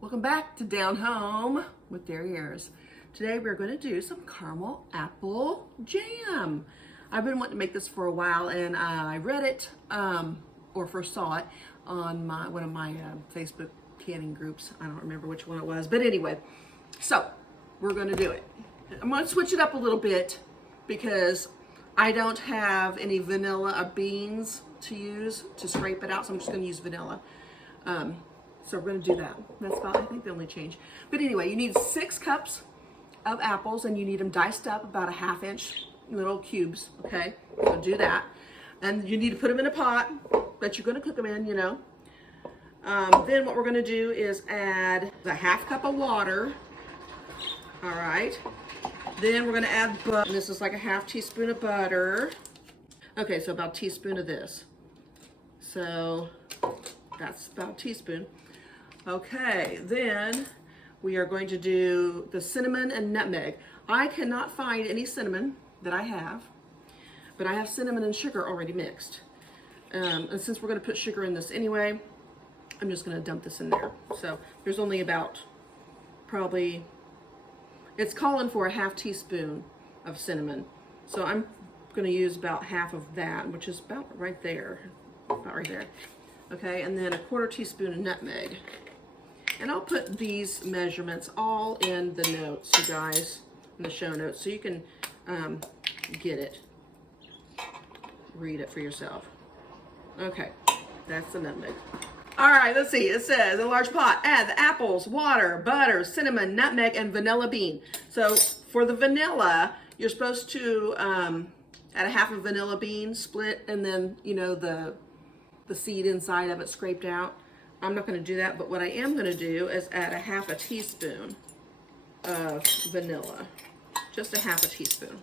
Welcome back to Down Home with Derrieres. Today we're going to do some caramel apple jam. I've been wanting to make this for a while, and I read it or first saw it on one of my Facebook canning groups. I don't remember which one it was, but anyway, so we're going to do it. I'm going to switch it up a little bit because I don't have any vanilla beans to use to scrape it out, so I'm just going to use vanilla. So we're going to do that. That's about, I think, the only change. But anyway, you need 6 cups of apples, and you need them diced up about a 1/2 inch little cubes, okay? So do that. And you need to put them in a pot that you're going to cook them in, you know. Then what we're going to do is add a 1/2 cup of water. All right. Then we're going to add butter. This is like a 1/2 teaspoon of butter. Okay, so about a teaspoon of this. So that's about a teaspoon. Okay, then we are going to do the cinnamon and nutmeg. I cannot find any cinnamon that I have, but I have cinnamon and sugar already mixed. And since we're going to put sugar in this anyway, I'm just going to dump this in there. So there's only about probably, it's calling for a 1/2 teaspoon of cinnamon. So I'm going to use about half of that, which is about right there. About right there. Okay, and then a 1/4 teaspoon of nutmeg. And I'll put these measurements all in the notes, you guys, in the show notes, so you can get it. Read it for yourself. Okay, that's the nutmeg. All right, let's see. It says, in a large pot, add the apples, water, butter, cinnamon, nutmeg, and vanilla bean. So for the vanilla, you're supposed to add a 1/2 of vanilla bean split, and then, you know, the seed inside of it scraped out. I'm not going to do that, but what I am going to do is add a 1/2 teaspoon of vanilla. Just a 1/2 teaspoon.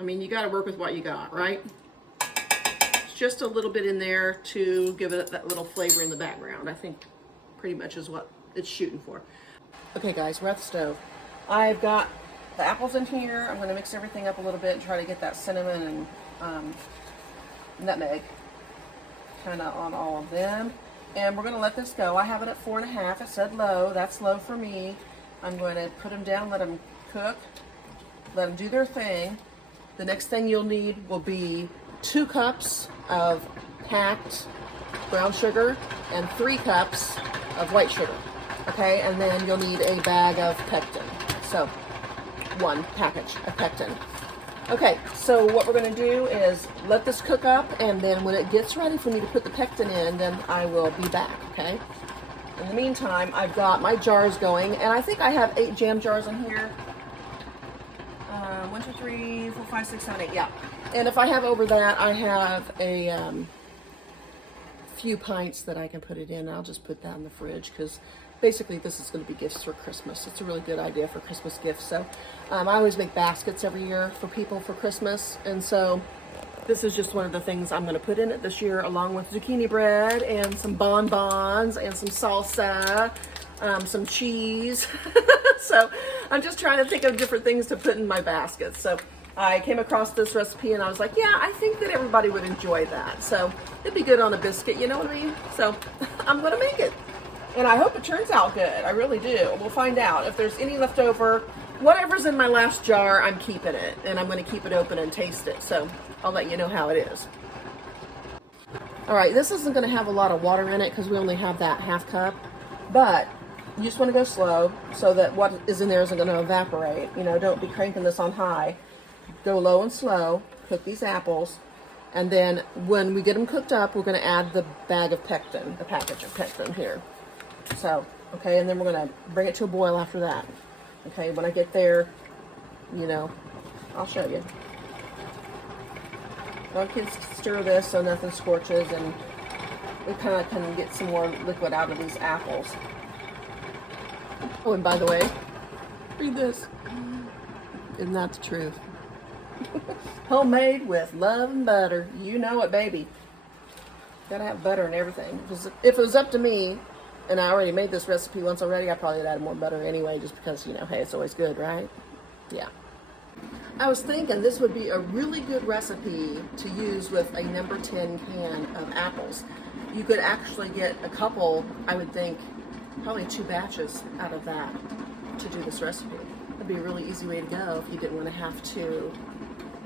I mean, you got to work with what you got, right? It's just a little bit in there to give it that little flavor in the background. I think pretty much is what it's shooting for. Okay, guys, we're at the stove. I've got the apples in here. I'm going to mix everything up a little bit and try to get that cinnamon and nutmeg kind of on all of them. And we're going to let this go. I have it at 4.5. It said low. That's low for me. I'm going to put them down, let them cook, let them do their thing. The next thing you'll need will be 2 cups of packed brown sugar and 3 cups of white sugar. Okay, and then you'll need a bag of pectin. So 1 package of pectin. Okay, so what we're going to do is let this cook up, and then when it gets ready for me to put the pectin in, then I will be back, okay? In the meantime, I've got my jars going, and I think I have 8 jam jars in here. 1, 2, 3, 4, 5, 6, 7, 8, yeah. And if I have over that, I have a few pints that I can put it in. I'll just put that in the fridge because basically this is going to be gifts for Christmas. It's a really good idea for Christmas gifts. So I always make baskets every year for people for Christmas, and so this is just one of the things I'm going to put in it this year, along with zucchini bread and some bonbons and some salsa, some cheese. So I'm just trying to think of different things to put in my basket. So I came across this recipe and I was like, yeah, I think that everybody would enjoy that. So it'd be good on a biscuit, you know what I mean? So I'm going to make it. And I hope it turns out good. I really do. We'll find out. If there's any left over, whatever's in my last jar, I'm keeping it. And I'm going to keep it open and taste it. So I'll let you know how it is. All right, this isn't going to have a lot of water in it because we only have that 1/2 cup. But you just want to go slow so that what is in there isn't going to evaporate. You know, don't be cranking this on high. Go low and slow. Cook these apples. And then when we get them cooked up, we're going to add the bag of pectin, the package of pectin here. So, okay, and then we're going to bring it to a boil after that. Okay, when I get there, you know, I'll show you. I can stir this so nothing scorches, and we kind of can get some more liquid out of these apples. Oh, and by the way, read this. Isn't that the truth? Homemade with love and butter. You know it, baby. Gotta have butter and everything. If it was up to me, and I already made this recipe once already, I probably would add more butter anyway, just because, you know, hey, it's always good, right? Yeah. I was thinking this would be a really good recipe to use with a number 10 can of apples. you could actually get a couple, I would think, probably 2 batches out of that to do this recipe. That'd be a really easy way to go if you didn't want to have to,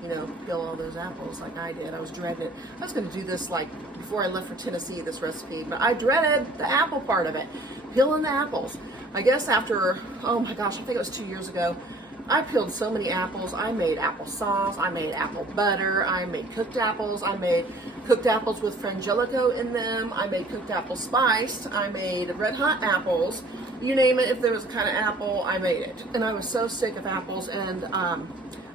you know, peel all those apples like I did. I was dreading it. I was going to do this like before I left for Tennessee, this recipe, but I dreaded the apple part of it, peeling the apples. I guess after, oh my gosh, I think it was 2 years ago, I peeled so many apples. I made applesauce, I made apple butter, I made cooked apples, I made cooked apples with frangelico in them, I made cooked apple spiced, I made red hot apples. You name it, if there was a kind of apple, I made it. And I was so sick of apples, and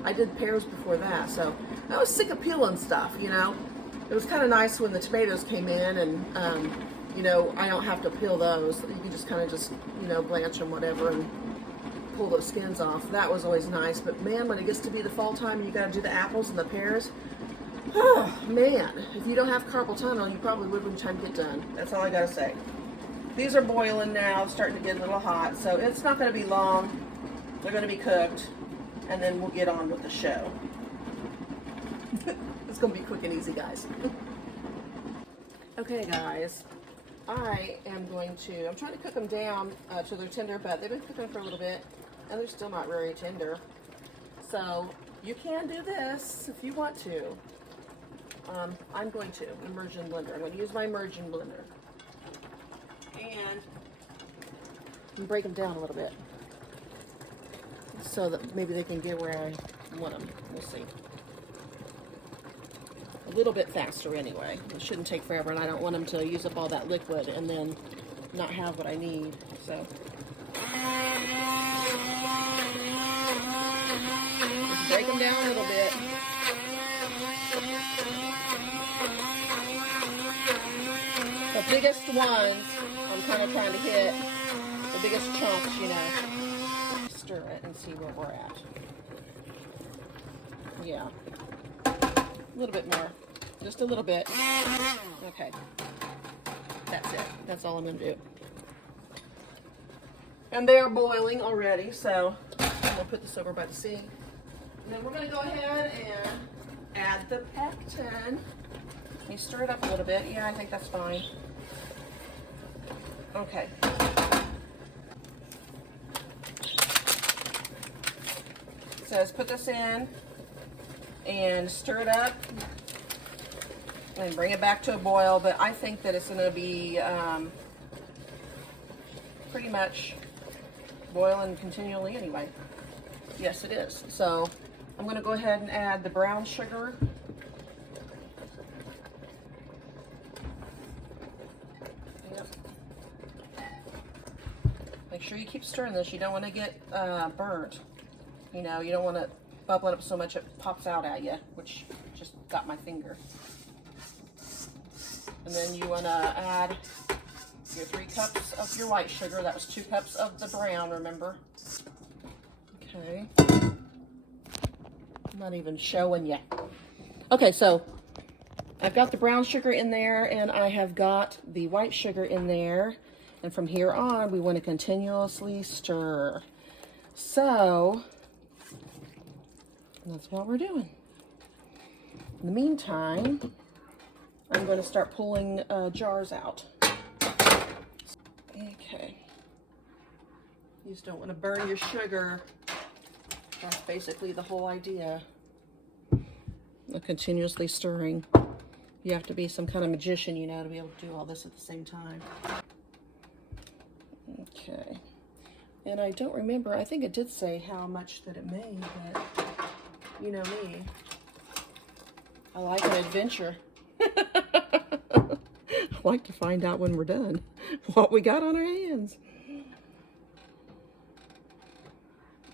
I did pears before that, so I was sick of peeling stuff, you know. It was kind of nice when the tomatoes came in, and you know, I don't have to peel those. You can just kind of just, you know, blanch them, whatever, and pull those skins off. That was always nice. But man, when it gets to be the fall time and you got to do the apples and the pears, oh man, if you don't have carpal tunnel, you probably would when time to get done. That's all I got to say. These are boiling now, starting to get a little hot, so it's not going to be long. They're going to be cooked, and then we'll get on with the show. It's going to be quick and easy, guys. Okay, guys. I'm trying to cook them down till they're tender, but they've been cooking for a little bit, and they're still not very tender. So you can do this if you want to. I'm going to immersion blender. I'm going to use my immersion blender, and break them down a little bit so that maybe they can get where I want them. We'll see. A little bit faster anyway. It shouldn't take forever, and I don't want them to use up all that liquid and then not have what I need. So just break them down a little bit. The biggest ones I'm kind of trying to hit, the biggest chunks, you know. Stir it and see where we're at. Yeah. A little bit more. Just a little bit. Okay. That's it. That's all I'm going to do. And they're boiling already, so I'm going to put this over by the sink. And then we're going to go ahead and add the pectin. You stir it up a little bit. Yeah, I think that's fine. Okay. So let's put this in and stir it up and bring it back to a boil, but I think that it's going to be pretty much boiling continually anyway. Yes, it is. So I'm going to go ahead and add the brown sugar. Yep. Make sure you keep stirring this. You don't want to get burnt. You know, you don't want to bubble it up so much it pops out at you, which just got my finger. And then you want to add your 3 cups of your white sugar. That was 2 cups of the brown, remember? Okay. I'm not even showing you. Okay, so I've got the brown sugar in there, and I have got the white sugar in there. And from here on, we want to continuously stir. So that's what we're doing. In the meantime, I'm going to start pulling jars out. Okay. You just don't want to burn your sugar. That's basically the whole idea of continuously stirring. You have to be some kind of magician, you know, to be able to do all this at the same time. Okay. And I don't remember, I think it did say how much that it made, but you know me. I like an adventure. I like to find out when we're done what we got on our hands.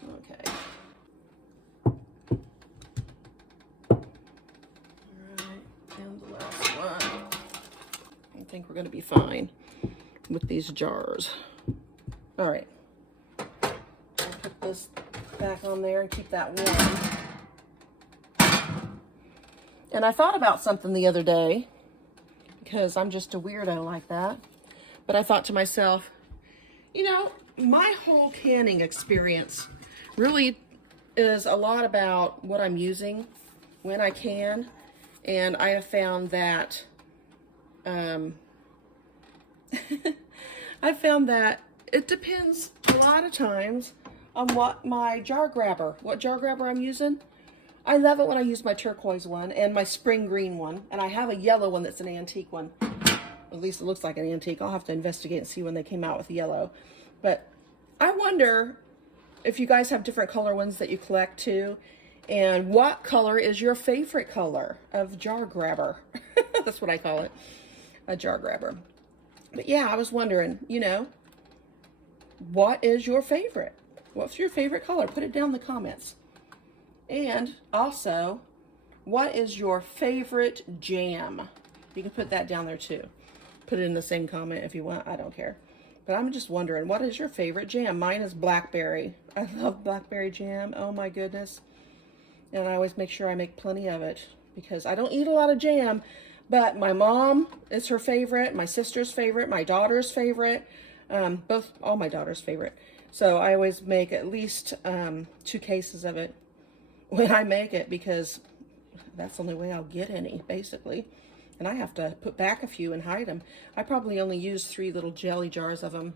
Okay. Alright, and the last one. I think we're going to be fine with these jars. Alright. I'll put this back on there and keep that warm. And I thought about something the other day, because I'm just a weirdo like that. But I thought to myself, you know, my whole canning experience really is a lot about what I'm using when I can. And I have found that I found that it depends a lot of times on what jar grabber I'm using. I love it when I use my turquoise one and my spring green one, and I have a yellow one that's an antique one. At least it looks like an antique. I'll have to investigate and see when they came out with yellow. But I wonder if you guys have different color ones that you collect too, and what color is your favorite color of jar grabber? That's what I call it, a jar grabber. But yeah, I was wondering, you know, what is your favorite? What's your favorite color? Put it down in the comments. And also, what is your favorite jam? You can put that down there too. Put it in the same comment if you want. I don't care. But I'm just wondering, what is your favorite jam? Mine is blackberry. I love blackberry jam. Oh my goodness. And I always make sure I make plenty of it because I don't eat a lot of jam, but my mom is her favorite, my sister's favorite, my daughter's favorite, all my daughter's favorite. So I always make at least 2 cases of it when I make it, because that's the only way I'll get any, basically. And I have to put back a few and hide them. I probably only use 3 little jelly jars of them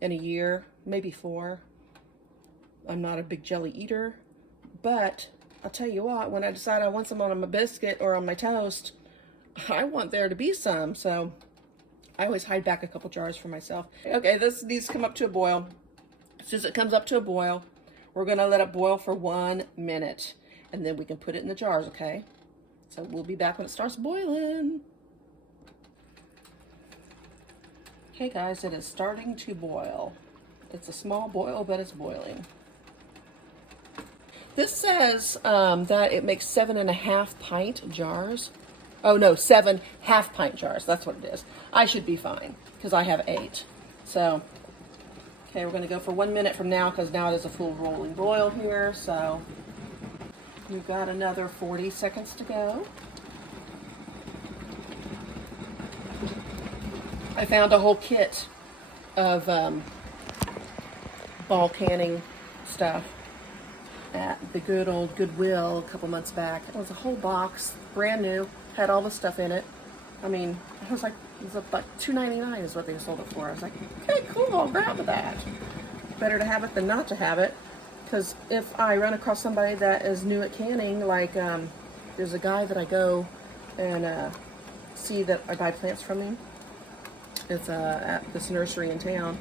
in a year, maybe 4. I'm not a big jelly eater, but I'll tell you what, when I decide I want some on my biscuit or on my toast, I want there to be some. So I always hide back a couple jars for myself. Okay, this needs to come up to a boil. As soon as it comes up to a boil, we're gonna let it boil for 1 minute, and then we can put it in the jars, okay? So we'll be back when it starts boiling. Okay guys, it is starting to boil. It's a small boil, but it's boiling. This says that it makes 7.5 pint jars. Oh no, 7 half-pint jars. That's what it is. I should be fine because I have 8. So, okay, we're going to go for 1 minute from now because now it is a full rolling boil here. So, we've got another 40 seconds to go. I found a whole kit of ball canning stuff at the good old Goodwill a couple months back. It was a whole box, brand new, had all the stuff in it. I mean, it was like $2.99 is what they sold it for. I was like, okay, cool, I'll grab that. Better to have it than not to have it, because if I run across somebody that is new at canning, like there's a guy that I go and see that I buy plants from him. It's at this nursery in town.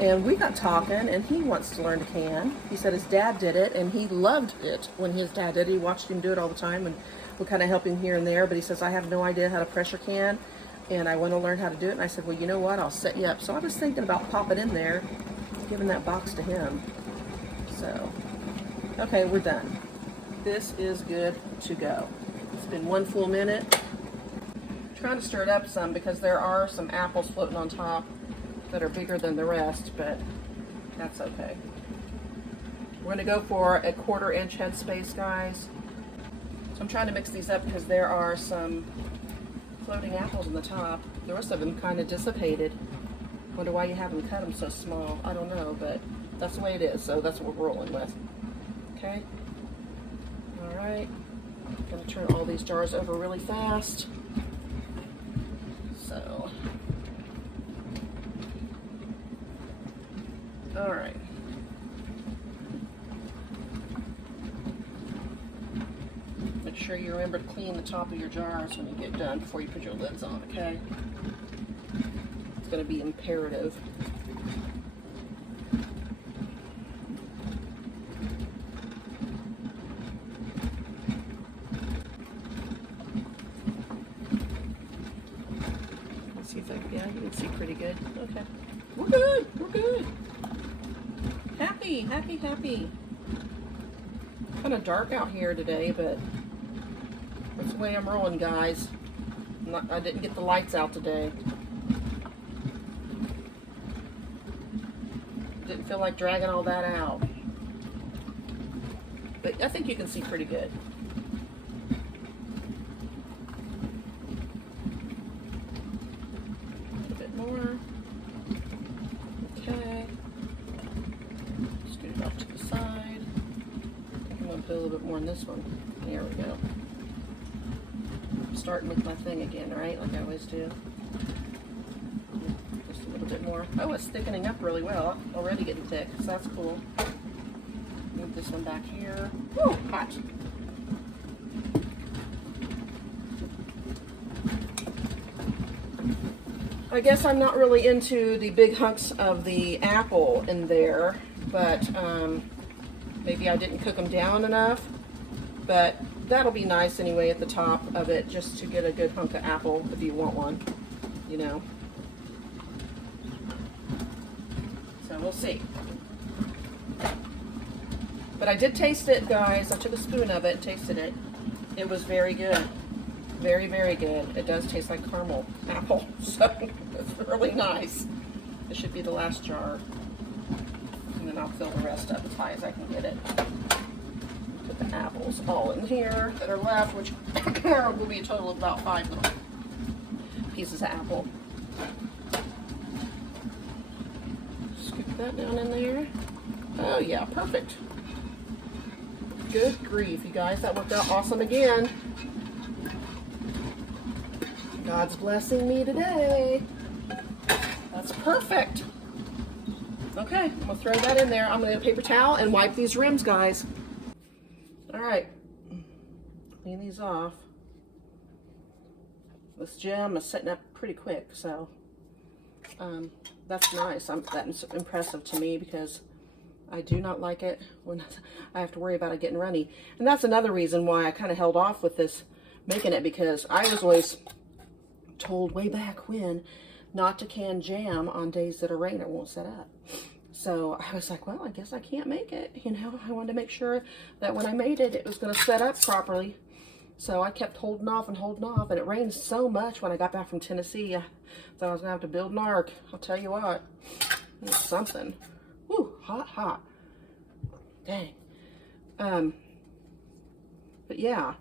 And we got talking, and he wants to learn to can. He said his dad did it, and he loved it when his dad did it. He watched him do it all the time, and we kind of help him here and there. But he says, I have no idea how to pressure can, and I want to learn how to do it. And I said, well, you know what? I'll set you up. So I was thinking about popping in there, giving that box to him. So, okay, we're done. This is good to go. It's been 1 full minute. I'm trying to stir it up some because there are some apples floating on top that are bigger than the rest, but that's okay. We're going to go for a 1/4 inch headspace, guys. So I'm trying to mix these up because there are some floating apples on the top. The rest of them kind of dissipated. Wonder why you haven't cut them so small. I don't know, but that's the way it is, so that's what we're rolling with. Okay? All right. I'm going to turn all these jars over really fast. So, all right. Make sure you remember to clean the top of your jars when you get done before you put your lids on, okay? It's going to be imperative. Let's see if yeah, you can see pretty good. Okay. We're good. We're good. Happy, happy, happy. Kind of dark out here today, but that's the way I'm rolling, guys. I didn't get the lights out today. Didn't feel like dragging all that out. But I think you can see pretty good. A bit more. Okay. Scoot it off to the side. I think I'm going to put a little bit more in this one. There we go. I'm starting with my thing again, right? Like I always do. more. Oh, it's thickening up really well. Already getting thick, so that's cool. Move this one back here. Woo, hot. I guess I'm not really into the big hunks of the apple in there, but maybe I didn't cook them down enough. But that'll be nice anyway at the top of it, just to get a good hunk of apple if you want one, you know. So we'll see. But I did taste it, guys. I took a spoon of it and tasted it. It was very good. Very, very good. It does taste like caramel apple, so it's really nice. This should be the last jar. And then I'll fill the rest up as high as I can get it. Put the apples all in here that are left, which will be a total of about 5 little pieces of apple. Scoop that down in there. Oh yeah, perfect. Good grief, you guys. That worked out awesome again. God's blessing me today. That's perfect. Okay, I'm gonna throw that in there. I'm gonna get a paper towel and wipe these rims, guys. All right, clean these off. This jam is setting up pretty quick, so that's nice. That's impressive to me because I do not like it when I have to worry about it getting runny. And that's another reason why I kind of held off with this, making it, because I was always told way back when not to can jam on days that are rain or won't set up. So I was like, well, I guess I can't make it. You know, I wanted to make sure that when I made it, it was going to set up properly. So I kept holding off, and it rained so much when I got back from Tennessee. I thought I was going to have to build an ark. I'll tell you what, it's something. Whew, hot, hot. Dang. But yeah,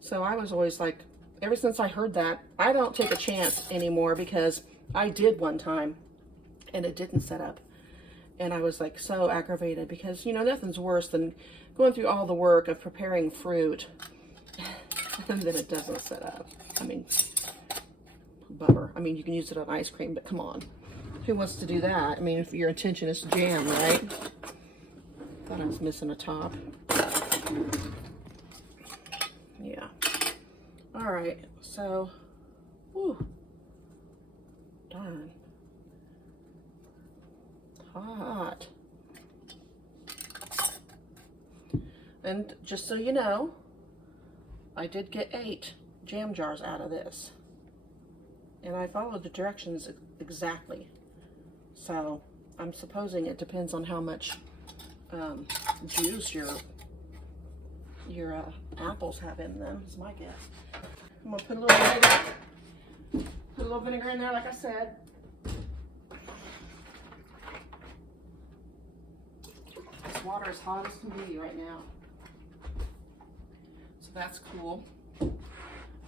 so I was always like, ever since I heard that, I don't take a chance anymore, because I did one time and it didn't set up. And I was like so aggravated, because, you know, nothing's worse than going through all the work of preparing fruit and then it doesn't set up. I mean, bummer. I mean, you can use it on ice cream, but come on. Who wants to do that? I mean, if your intention is jam, right? Thought I was missing a top. Yeah. All right, so, whew, darn, hot. And just so you know, I did get 8 jam jars out of this, and I followed the directions exactly. So I'm supposing it depends on how much juice your apples have in them, is my guess. I'm gonna put a little vinegar. Put a little vinegar in there, like I said. This water is hot as can be right now. So that's cool.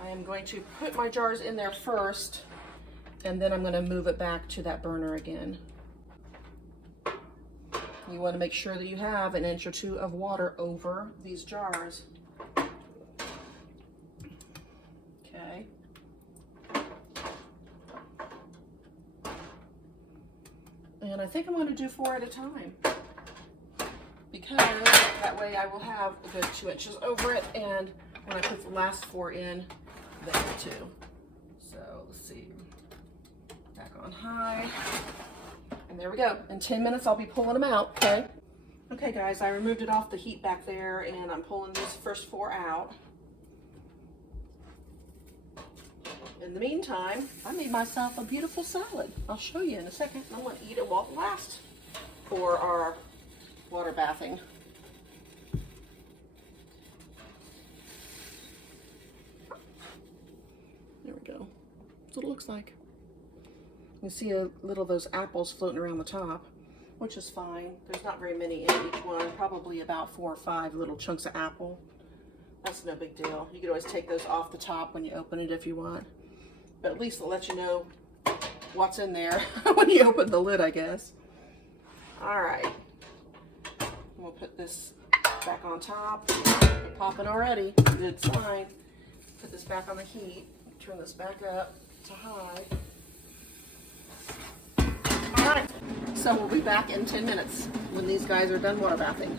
I am going to put my jars in there first, and then I'm going to move it back to that burner again. You want to make sure that you have 1 inch or 2 of water over these jars. Okay. And I think I'm going to do 4 at a time, because that way I will have a good 2 inches over it, and when I put the last 4 in, there too. So let's see. Back on high. And there we go. In 10 minutes, I'll be pulling them out, okay? Okay, guys, I removed it off the heat back there, and I'm pulling these first 4 out. In the meantime, I made myself a beautiful salad. I'll show you in a second. I'm going to eat it while it lasts for our water bathing. There we go. That's what it looks like. You see a little of those apples floating around the top, which is fine. There's not very many in each one, probably about 4 or 5 little chunks of apple. That's no big deal. You can always take those off the top when you open it if you want. But at least it'll let you know what's in there when you open the lid, I guess. All right. We'll put this back on top. Popping already. Good sign. Put this back on the heat. Turn this back up to high. So we'll be back in 10 minutes when these guys are done water bathing.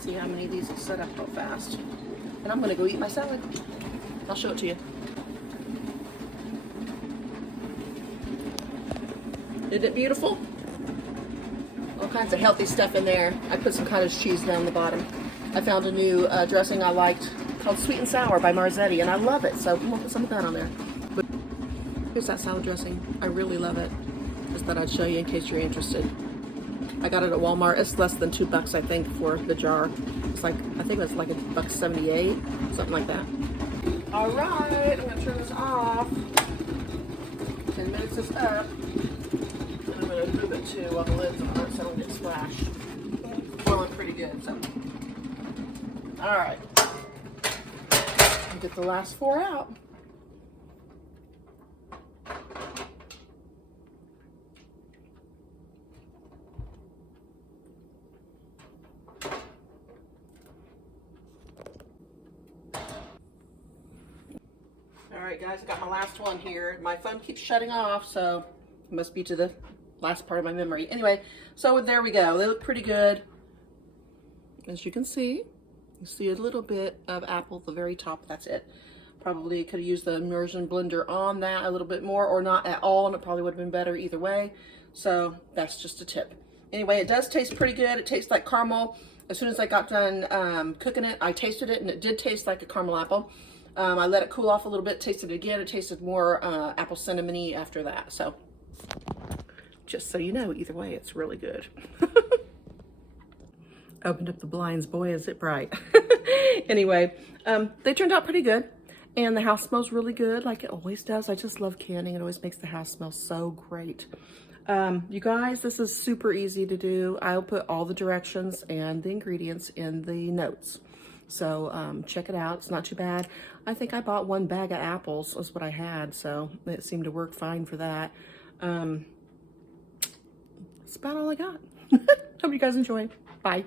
See how many of these will set up real fast. And I'm gonna go eat my salad. I'll show it to you. Isn't it beautiful? All kinds of healthy stuff in there. I put some cottage cheese down the bottom. I found a new dressing I liked called Sweet and Sour by Marzetti, and I love it, so I'm gonna put some of that on there. But here's that salad dressing. I really love it. Just thought I'd show you in case you're interested. I got it at Walmart. It's less than $2, I think, for the jar. It's like, I think it's like $1.78, something like that. All right, I'm gonna turn this off. 10 minutes is up. And I'm gonna move it to while the lid's on it so I don't get splashed. Blowing pretty good, so. All right. I'll get the last 4 out. All right, guys, I got my last one here. My phone keeps shutting off, so it must be to the last part of my memory. Anyway, so there we go. They look pretty good. As you can see, you see a little bit of apple at the very top. That's it. Probably could have used the immersion blender on that a little bit more, or not at all, and it probably would have been better either way. So that's just a tip. Anyway, it does taste pretty good. It tastes like caramel. As soon as I got done cooking it, I tasted it, and it did taste like a caramel apple. I let it cool off a little bit, tasted it again. It tasted more apple cinnamony after that. So just so you know, either way, it's really good. Opened up the blinds. Boy, is it bright. Anyway, they turned out pretty good. And the house smells really good, like it always does. I just love canning. It always makes the house smell so great. You guys, this is super easy to do. I'll put all the directions and the ingredients in the notes. So check it out. It's not too bad. I think I bought 1 bag of apples is what I had, so it seemed to work fine for that. That's about all I got. Hope you guys enjoy. Bye.